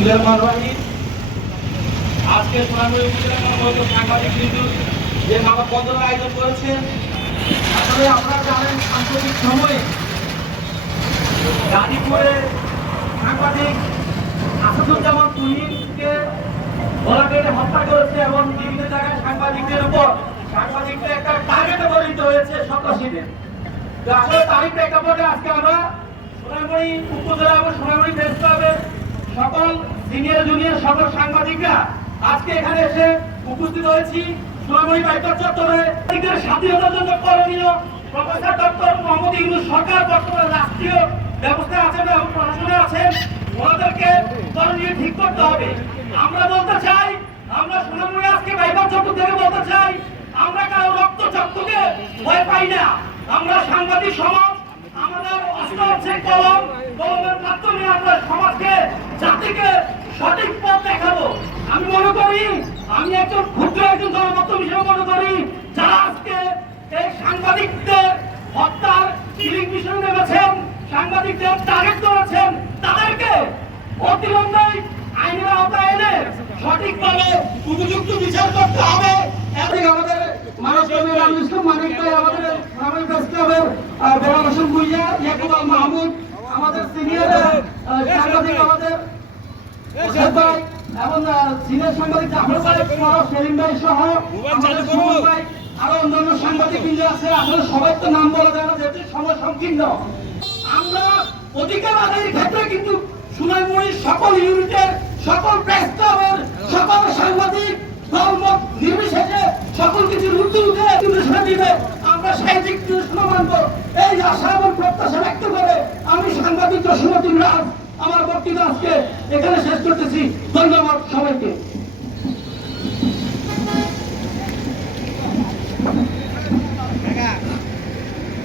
সুলেমান রাহি আজকে সোনামুড়ি সাংবাদিক কিন্তু যে মানববন্ধন আয়োজন করেছেন, আসলে আপনারা জানেন সাম্প্রতিক সময়ে গাড়ি করে সাংবাদিক আসাদুজ্জামান তুহিনকে গলা হত্যা করেছে এবং বিভিন্ন জায়গায় সাংবাদিকদের উপর সাংবাদিকদের একটা টার্গেটে পরিণত হয়েছে সন্ত্রাসীদের আসলে তারিখ প্রেক্ষাপটে আজকে আমরা সোনামুড়ি উপজেলা এবং সোনামুড়ি ক্লাবের সকল সিনিয়র জুনিয়র সকল সাংবাদিকরা আজকে এখানে এসে উপস্থিত হয়েছি। সোনামুড়ি বাইপাস চত্বরে স্বাধীনতার জন্য করণীয় প্রফেসর ডক্টর মোহাম্মদ ইউনুস সরকার বর্তমানে রাষ্ট্রীয় ব্যবস্থা আছেন এবং প্রশাসনে আছেন। ওনাদেরকে করণীয় ঠিক করতে হবে। আমরা বলতে চাই, আমরা সোনামুড়ি আজকে বাইপাস চত্বর থেকে বলতে চাই, আমরা কারও রক্ত চক্ষুকে ভয় পাই না। আমরা সাংবাদিক সমাজ, আমাদের অস্ত্র হচ্ছে কলম। সঠিক পথ দেখাবো আমি মনে করি, আমি একজন ক্ষুদ্র একজন জনমত হিসেবে মনে করি, যারা আজকে এই সাংবাদিকদের হত্যার কিলিং মিশনে নেমেছেন, সাংবাদিকদের টার্গেট করেছেন, তাদেরকে অতিলম্বে আইনের আওতায় এনে সঠিকভাবে উপযুক্ত বিচার করতে হবে। এবং আমাদের আমাদের আমাদের সিনিয়র সাংবাদিক আমাদের এবং সিনিয়র সাংবাদিক জাফর সেলিম ভাই সহ ভাই আরও অন্যান্য সাংবাদিক বৃন্দ আছে আসলে সবাই তো নাম বলা যায় না যেহেতু সময় সংকীর্ণ। আমরা অধিকার আদায়ের ক্ষেত্রে কিন্তু সুনাইমুড়ির সকল ইউনিটের সকল প্রেস ক্লাবের সকল সাংবাদিক নির্বিশেষে সকল নির্দেশনা দিবে। আমরা সাহিত্যিক নির্দেশনা মানব এই আশা এবং প্রত্যাশা ব্যক্ত করে আমি সাংবাদিক জসীমুদ্দিন রাজ আমার বক্তৃতা আজকে এখানে শেষ করতেছি। ধন্যবাদ সবাইকে।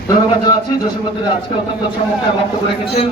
ধন্যবাদ জানাচ্ছি। জসীমুদ্দিন আজকে অত্যন্ত চমৎকার বক্তব্য রেখেছেন।